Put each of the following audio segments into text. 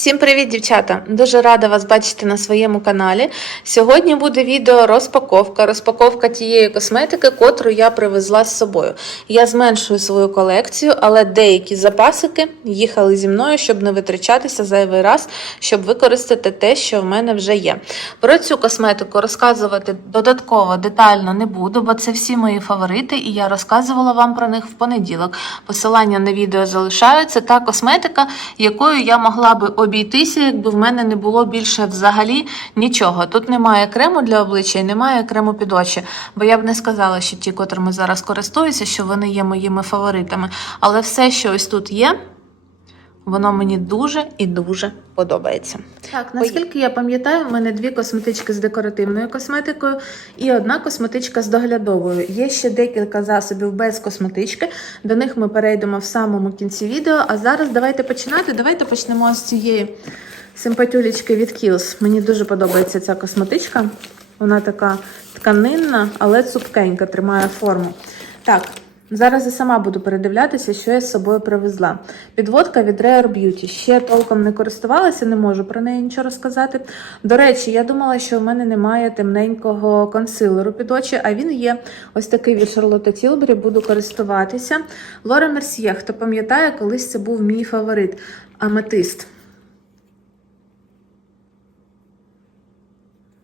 Всім привіт, дівчата! Дуже рада вас бачити на своєму каналі. Сьогодні буде відео розпаковка, розпаковка тієї косметики, котру я привезла з собою. Я зменшую свою колекцію, але деякі запасики їхали зі мною, щоб не витрачатися зайвий раз, щоб використати те, що в мене вже є. Про цю косметику розказувати додатково детально не буду, бо це всі мої фаворити, і я розказувала вам про них в понеділок. Посилання на відео залишаються та косметика, якою я могла би обійтися, якби в мене не було більше взагалі нічого. Тут немає крему для обличчя і немає крему під очі, бо я б не сказала, що ті, котрими зараз користуюся, що вони є моїми фаворитами. Але все, що ось тут є, Воно мені дуже і дуже подобається. Так, наскільки я пам'ятаю, в мене дві косметички з декоративною косметикою і одна косметичка з доглядовою. Є ще декілька засобів без косметички. До них ми перейдемо в самому кінці відео. А зараз давайте починати. Давайте почнемо з цієї симпатюлечки від Kiehl's. Мені дуже подобається ця косметичка. Вона така тканинна, але цупкенька, тримає форму. Так, Зараз я сама буду передивлятися, що я з собою привезла. Підводка від Rare Beauty. Ще толком не користувалася, не можу про неї нічого розказати. До речі, я думала, що в мене немає темненького консилеру під очі, а він є ось такий від Charlotte Tilbury, буду користуватися. Лора Мерсьє, хто пам'ятає, колись це був мій фаворит аметист.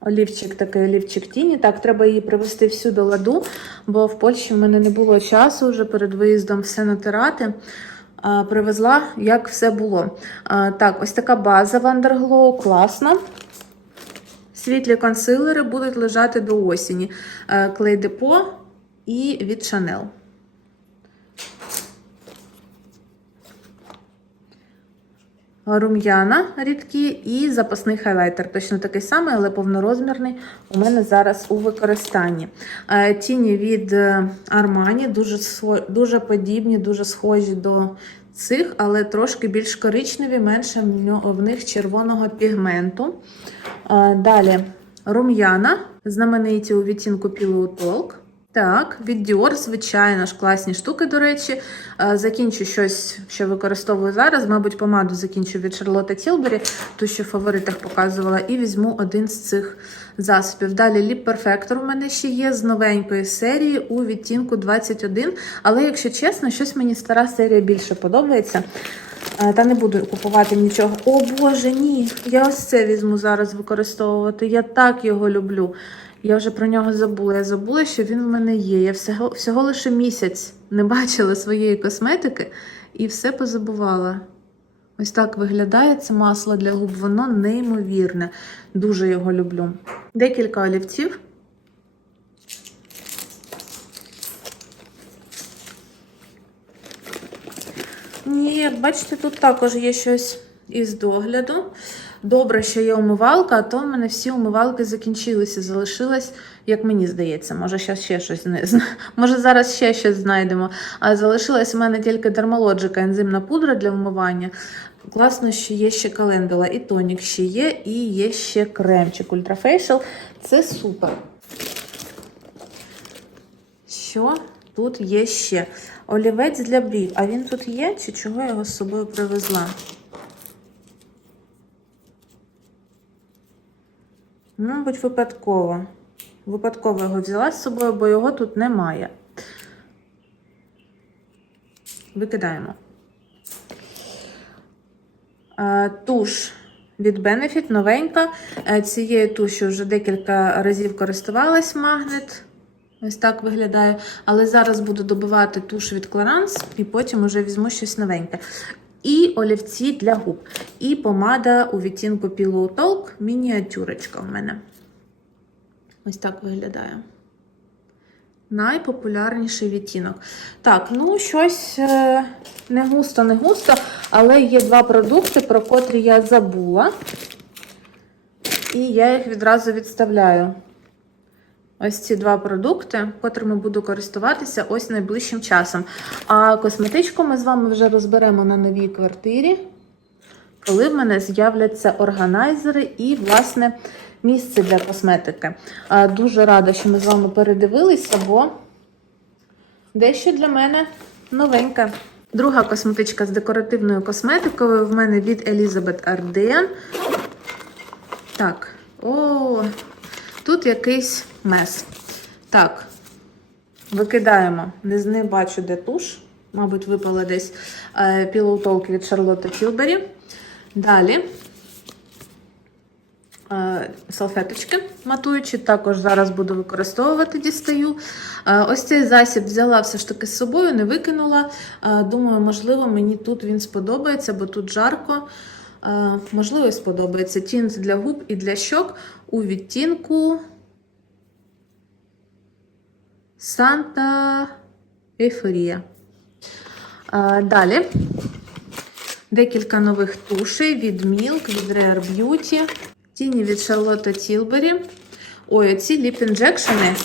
Олівчик такий олівчик тіні. Так, треба її привести всю до ладу, бо в Польщі в мене не було часу вже перед виїздом все натирати. Привезла, як все було. Так, ось така база Wonderglow, класна. Світлі консилери будуть лежати до осені. Клей депо і від Chanel. Рум'яна рідкі і запасний хайлайтер. Точно такий самий, але повнорозмірний у мене зараз у використанні. Е, Тіні від Armani дуже, дуже подібні, дуже схожі до цих, але трошки більш коричневі, менше в них червоного пігменту. Е, Далі рум'яна, знамениті у відтінку Pillow Talk. Так, від Dior, звичайно ж, класні штуки, до речі. Закінчу щось, що використовую зараз. Мабуть, помаду закінчу від Charlotte Tilbury, ту, що в фаворитах показувала, і візьму один з цих засобів. Далі Lip Perfector у мене ще є з новенької серії у відтінку 21. Але, якщо чесно, щось мені стара серія більше подобається. Та не буду купувати нічого. О Боже, ні! Я ось це візьму зараз використовувати. Я так його люблю. Я вже про нього забула. Я забула, що він в мене є. Я всього, всього лише місяць не бачила своєї косметики і все позабувала. Ось так виглядає це масло для губ, воно неймовірне. Дуже його люблю. Декілька олівців. Ні, бачите, тут також є щось із догляду. Добре, що є умивалка, а то в мене всі умивалки закінчилися. Залишилось, як мені здається, може зараз ще щось не Може зараз ще щось знайдемо. А залишилась у мене тільки дермалоджика, ензимна пудра для вмивання. Класно, що є ще календула, і тонік ще є, і є ще кремчик Ультрафейшл. Це супер. Що тут є ще? Олівець для брів. А він тут є? Чи чого я його з собою привезла? Мабуть, випадково. Випадково його взяла з собою, бо його тут немає. Викидаємо. Туш від Benefit, новенька. Цією тушю вже декілька разів користувалась магнит. Ось так виглядає. Але зараз буду добивати туш від Clarins і потім вже візьму щось новеньке. І олівці для губ. І помада у відтінку Pillow Talk, мініатюрочка в мене. Ось так виглядає. Найпопулярніший відтінок. Так, ну щось е, не густо, не густо, але є два продукти, про котрі я забула. І я їх відразу відставляю. Ось ці два продукти, котрими буду користуватися ось найближчим часом. А косметичку ми з вами вже розберемо на новій квартирі, коли в мене з'являться органайзери і, власне, місце для косметики. Дуже рада, що ми з вами передивилися, бо дещо для мене новеньке. Друга косметичка з декоративною косметикою в мене від Elizabeth Arden. Так, о, тут якийсь мес. Так, викидаємо. Не, не бачу, де туш. Мабуть, випала десь е, Pillow Talk від Charlotte Tilbury. Далі е, салфеточки матуючі, також зараз буду використовувати, дістаю. Е, Ось цей засіб взяла все ж таки з собою, не викинула. Е, Думаю, можливо, мені тут він сподобається, бо тут жарко. Можливо, сподобається. Тінт для губ і для щок у відтінку Санта Ейфорія. Далі декілька нових тушей від Milk, від Rare Beauty, тіні від Charlotte Tilbury. Ой, оці ліп інжекшени.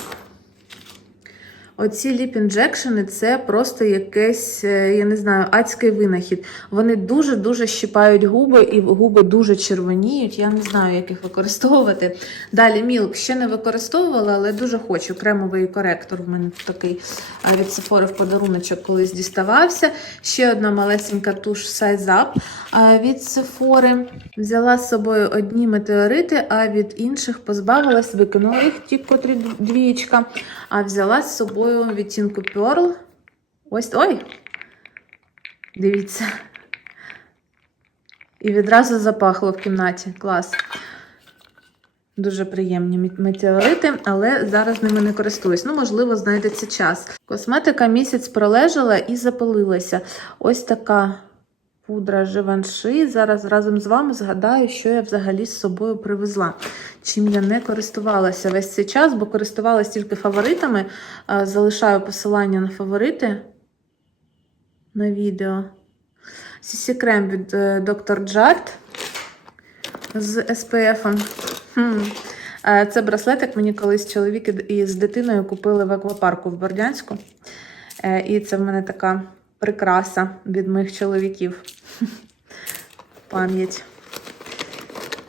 Оці ліп інжекшени це просто якесь, е, я не знаю, адський винахід. Вони дуже-дуже щипають губи, і губи дуже червоніють. Я не знаю, як їх використовувати. Далі Milk ще не використовувала, але дуже хочу. Кремовий коректор в мене такий е, від Sephora в подаруночок колись діставався. Ще одна малесенька туш Size Up е, від Sephora. Взяла з собою одні метеорити, а від інших позбавилась, викинула їх, ті, котрі двієчка, а взяла з собою відтінку Pearl. Ось ой! Дивіться. І відразу запахло в кімнаті. Клас. Дуже приємні метеорити, але зараз ними не користуюсь. Ну, можливо, знайдеться час. Косметика місяць пролежала і запалилася. Ось така пудра Живанши. Зараз разом з вами згадаю, що я взагалі з собою привезла. Чим я не користувалася весь цей час, бо користувалася тільки фаворитами. Е, Залишаю посилання на фаворити на відео. Сісі крем від е, Dr. Jart з SPF. Е, Це браслетик мені колись чоловік із дитиною купили в аквапарку в Бердянську. Е, І це в мене така прикраса від моїх чоловіків. Пам'ять.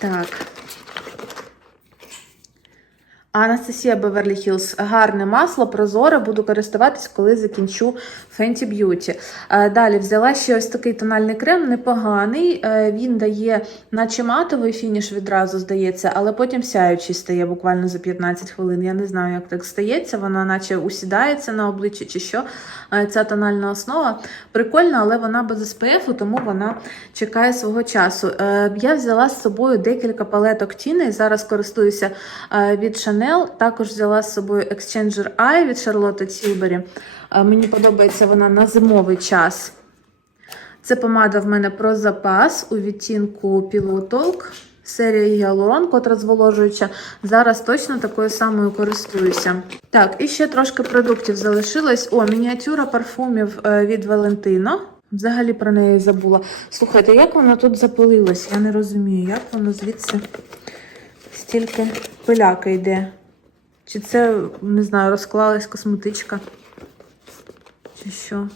Так. Анастасія Беверлі Хілз. Гарне масло, прозоре, буду користуватись, коли закінчу Fenty Beauty. Е, Далі взяла ще ось такий тональний крем, непоганий. Е, Він дає, наче матовий фініш відразу здається, але потім сяючий стає буквально за 15 хвилин. Я не знаю, як так стається. Вона наче усідається на обличчі чи що. Е, Ця тональна основа. Прикольна, але вона без SPF, тому вона чекає свого часу. Я взяла з собою декілька палеток тіни. Зараз користуюся від Chanel. Також взяла з собою Exchanger Eye від Charlotte Tilbury. Е, Мені подобається вона на зимовий час. Це помада в мене про запас у відтінку Pillow Talk. Серія Hyaluron, котра зволожуюча. Зараз точно такою самою користуюся. Так, і ще трошки продуктів залишилось. О, мініатюра парфумів е, від Valentino. Взагалі про неї забула. Слухайте, як воно тут запалилось? Я не розумію, як воно звідси стільки пиляки йде. Чи це, не знаю, розклалась косметичка? Чи що?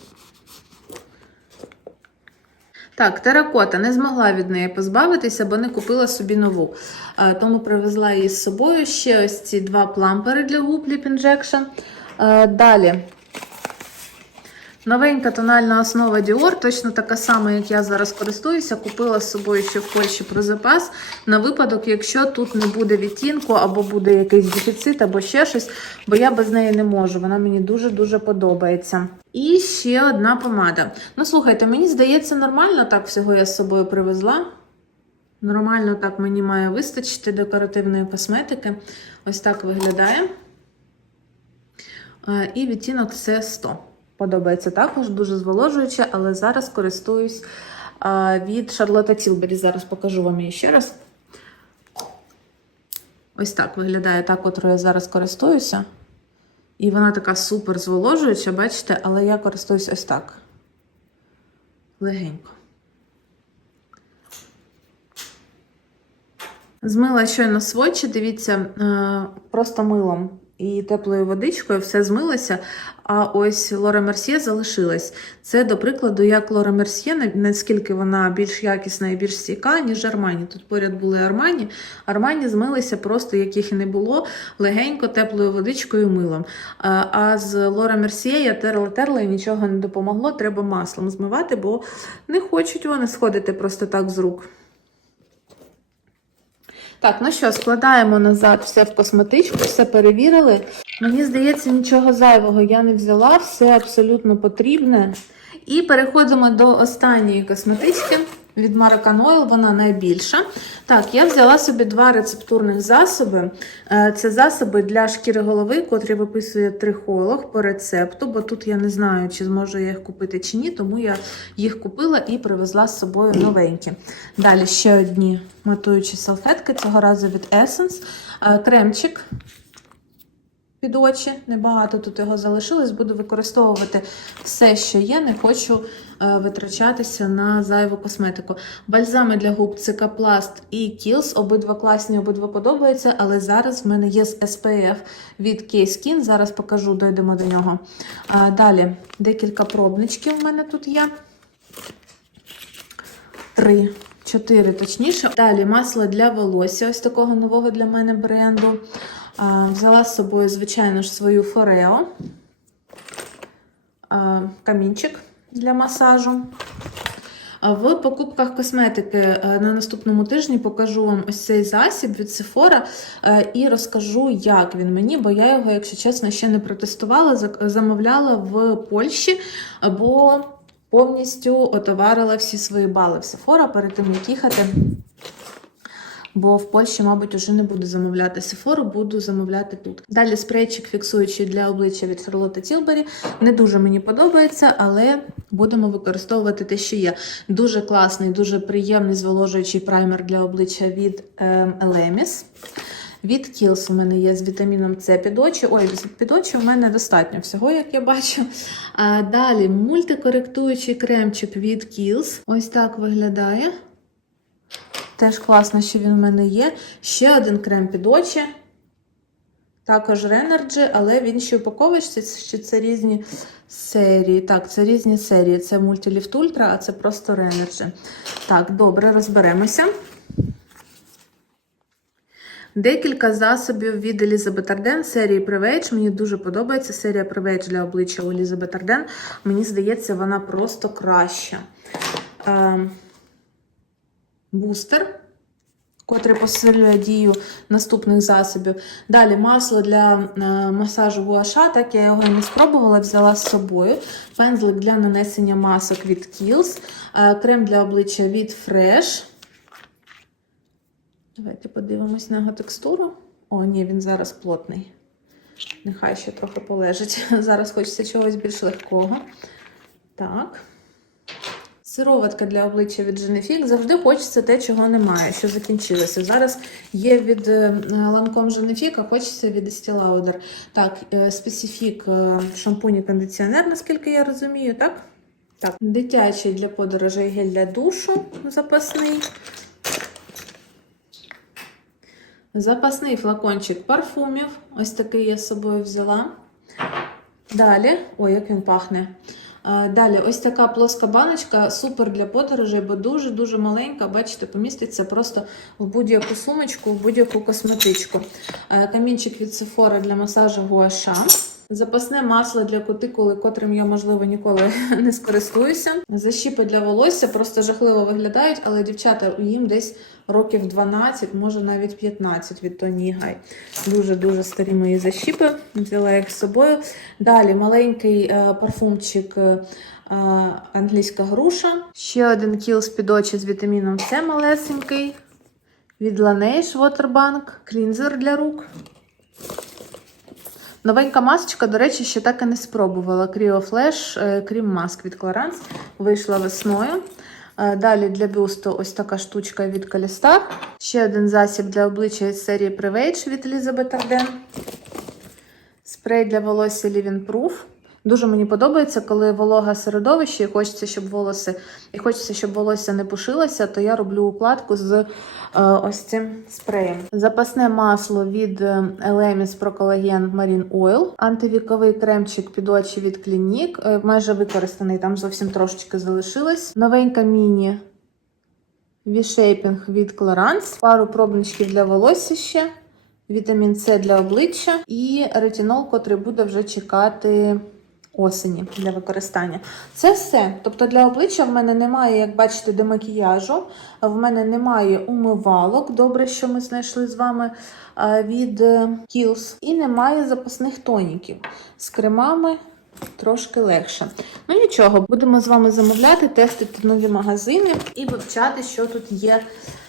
Так, теракота не змогла від неї позбавитися, бо не купила собі нову. Е, Тому привезла її з собою. Ще ось ці два плампери для губ Lip Injection. Е, Далі. Новенька тональна основа Dior, точно така сама, як я зараз користуюся. Купила з собою ще в Польщі про запас. На випадок, якщо тут не буде відтінку, або буде якийсь дефіцит, або ще щось, бо я без неї не можу. Вона мені дуже-дуже подобається. І ще одна помада. Ну, слухайте, мені здається, нормально так всього я з собою привезла. Нормально так мені має вистачити декоративної косметики. Ось так виглядає. Е, І відтінок це 100. Подобається також, дуже зволожуюче, але зараз користуюсь від Charlotte Tilbury. Зараз покажу вам її ще раз. Ось так виглядає та, котрою я зараз користуюся. І вона така супер зволожуюча, бачите, але я користуюсь ось так. Легенько. Змила щойно свочі, дивіться, е, просто милом і теплою водичкою все змилося, а ось Лора Мерсьє залишилась. Це, до прикладу, як Лора Мерсьє, наскільки вона більш якісна і більш стійка, ніж Армані. Тут поряд були Армані. Армані змилися просто, яких і не було, легенько, теплою водичкою милом. А, з Лора Мерсьє я терла терла і нічого не допомогло. Треба маслом змивати, бо не хочуть вони сходити просто так з рук. Так, ну що, складаємо назад все в косметичку, все перевірили. Мені здається, нічого зайвого я не взяла, все абсолютно потрібне. І переходимо до останньої косметички від Maracan Oil, вона найбільша. Так, я взяла собі два рецептурних засоби. Е, Це засоби для шкіри голови, котрі виписує трихолог по рецепту, бо тут я не знаю, чи зможу я їх купити чи ні, тому я їх купила і привезла з собою новенькі. Далі ще одні матуючі салфетки, цього разу від Essence. Е, Кремчик під очі. Небагато тут його залишилось. Буду використовувати все, що є. Не хочу е, витрачатися на зайву косметику. Бальзами для губ Цикапласт і Kiehl's. Обидва класні, обидва подобаються, але зараз в мене є SPF від K-Skin. Зараз покажу, дойдемо до нього. А, далі декілька пробничків в мене тут є. Три. Чотири точніше. Далі масло для волосся, ось такого нового для мене бренду. Взяла з собою, звичайно ж, свою Форео. Камінчик для масажу. В покупках косметики е, на наступному тижні покажу вам ось цей засіб від Sephora е, і розкажу, як він мені, бо я його, якщо чесно, ще не протестувала. Замовляла в Польщі, бо повністю отоварила всі свої бали в Sephora перед тим, як їхати. Бо в Польщі, мабуть, уже не буду замовляти Sephora, буду замовляти тут. Далі спрейчик фіксуючий для обличчя від Charlotte Tilbury. Не дуже мені подобається, але будемо використовувати те, що є. Дуже класний, дуже приємний зволожуючий праймер для обличчя від ем, Elemis. Від Kiehl's у мене є з вітаміном С під очі. Ой, під очі у мене достатньо всього, як я бачу. А далі мультикоректуючий кремчик від Kiehl's. Ось так виглядає. Теж класно, що він в мене є. Ще один крем під очі. Також Renergy, але він ще упаковується, що це різні серії. Так, це різні серії. Це Multilift Ultra, а це просто Renergy. Так, добре, розберемося. Декілька засобів від Elizabeth Arden серії Prevage. Мені дуже подобається серія Prevage для обличчя у Elizabeth Arden. Мені здається, вона просто краща. Ем, бустер, котрий посилює дію наступних засобів. Далі масло для е, масажу гуаша, так я його не спробувала, взяла з собою. Пензлик для нанесення масок від Kiehl's, е, крем для обличчя від Fresh. Давайте подивимось на його текстуру. О, ні, він зараз плотний. Нехай ще трохи полежить. Зараз хочеться чогось більш легкого. Так. Сироватка для обличчя від Genefix. Завжди хочеться те, чого немає, що закінчилося. Зараз є від е, Lancome Genefix, а хочеться від Estee Lauder. Так, е, специфік е, шампунь і кондиціонер, наскільки я розумію, так? Так. Дитячий для подорожей гель для душу запасний. Запасний флакончик парфумів. Ось такий я з собою взяла. Далі, ой, як він пахне. А, Далі, ось така плоска баночка, супер для подорожей, бо дуже-дуже маленька. Бачите, поміститься просто в будь-яку сумочку, в будь-яку косметичку. Камінчик від Sephora для масажу гуаша. Запасне масло для кутикули, котрим я, можливо, ніколи не скористуюся. Защіпи для волосся просто жахливо виглядають, але дівчата їм десь років 12, може навіть 15 від Тоні Гай. Дуже-дуже старі мої защіпи. Взяла їх з собою. Далі маленький е, парфумчик е, англійська груша. Ще один кіл з під очі з вітаміном С малесенький. Від Laneige Waterbank. Клінзер для рук. Новенька масочка, до речі, ще так і не спробувала. Creo Flash е, крім маск від Clarins. Вийшла весною. Е, Далі для бюсту ось така штучка від Калістар. Ще один засіб для обличчя із серії Prevage від Elizabeth Arden. Спрей для волосся Living Proof. Дуже мені подобається, коли волога середовище і хочеться, щоб волоси, і хочеться, щоб волосся не пушилося, то я роблю укладку з е, ось цим спреєм. Запасне масло від е, Elemis Pro Collagen Marine Oil, антивіковий кремчик під очі від Clinique, е, майже використаний, там зовсім трошечки залишилось. Новенька міні V-Shaping від Clarins, пару пробничків для волосся ще, вітамін С для обличчя і ретинол, котрий буде вже чекати осені для використання. Це все. Тобто для обличчя в мене немає, як бачите, демакіяжу, в мене немає умивалок. Добре, що ми знайшли з вами від е, Kiehl's. І немає запасних тоніків. З кремами трошки легше. Ну нічого, будемо з вами замовляти, тестити нові магазини і вивчати, що тут є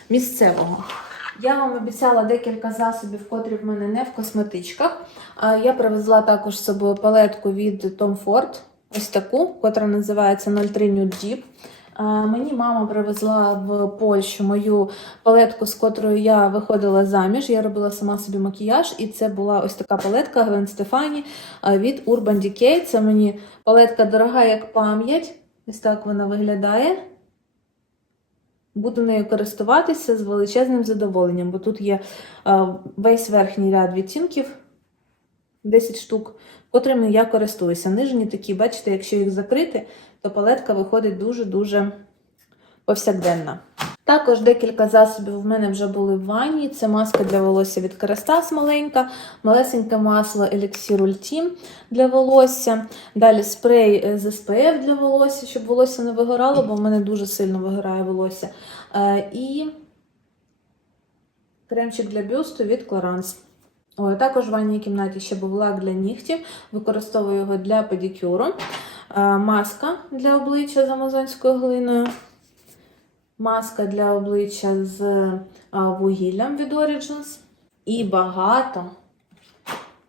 місцевого. Я вам обіцяла декілька засобів, котрі в мене не в косметичках. Я привезла також з собою палетку від Tom Ford, ось таку, котра називається 03 Nude Deep. Мені мама привезла в Польщу мою палетку, з котрою я виходила заміж. Я робила сама собі макіяж, і це була ось така палетка Гвен Стефані від Urban Decay. Це мені палетка дорога як пам'ять. Ось так вона виглядає. Буду нею користуватися з величезним задоволенням, бо тут є а, весь верхній ряд відтінків, 10 штук, котрими я користуюся. Нижні такі, бачите, якщо їх закрити, то палетка виходить дуже-дуже повсякденна. Також декілька засобів в мене вже були в ванні. Це маска для волосся від Kerastase маленька, малесеньке масло Elixir Ultim для волосся. Далі спрей е, з SPF для волосся, щоб волосся не вигорало, бо в мене дуже сильно вигорає волосся. Е, І кремчик для бюсту від Clarins. Ой, також в ванній кімнаті ще був лак для нігтів, використовую його для педикюру. Е, Маска для обличчя з амазонською глиною. Маска для обличчя з вугіллям від Origins. І багато,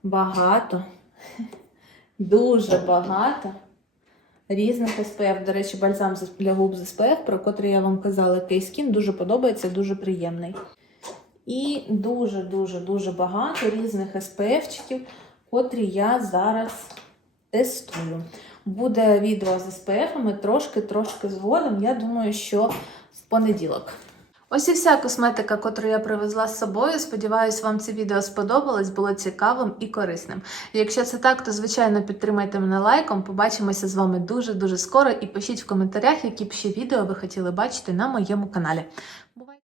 багато, дуже багато різних SPF. До речі, бальзам для губ з SPF, про котрий я вам казала, K-Skin, дуже подобається, дуже приємний. І дуже-дуже-дуже багато різних SPF-чиків, котрі я зараз тестую. Буде відео з SPF-ами трошки-трошки згодом. Я думаю, що понеділок. Ось і вся косметика, котру я привезла з собою. Сподіваюсь, вам це відео сподобалось, було цікавим і корисним. Якщо це так, то звичайно підтримайте мене лайком. Побачимося з вами дуже дуже скоро і пишіть в коментарях, які б ще відео ви хотіли бачити на моєму каналі.